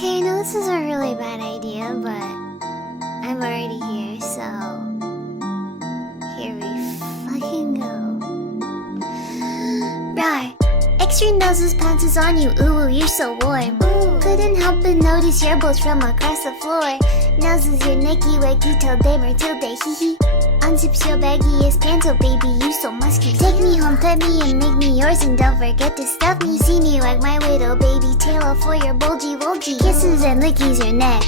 Okay, I know this is a really bad idea, but I'm already here, so here we fucking go. Rawr. Extra noses pounces on you, ooh, you're so warm. Couldn't help but notice your bolts from across the floor. Noses your Nicky Wicky till day Matilda, hee hee. Unzips your baggiest pants, oh baby, you so musky. Take me home, pet me and make me yours, and don't forget to stuff me. See me wag my widow baby tail off for your bulgy wulgy. Kisses and lickies your neck.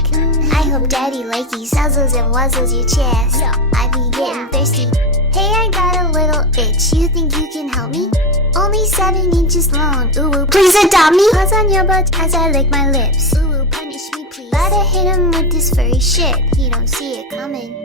I hope daddy likey suzzles and wuzzles your chest. I be getting thirsty. Hey, I got a little itch. You think you can help me? Only 7 inches long. Ooh, please adopt me. Paws on your butt as I lick my lips. Ooh, punish me please. Gotta hit him with this furry shit. He don't see it coming.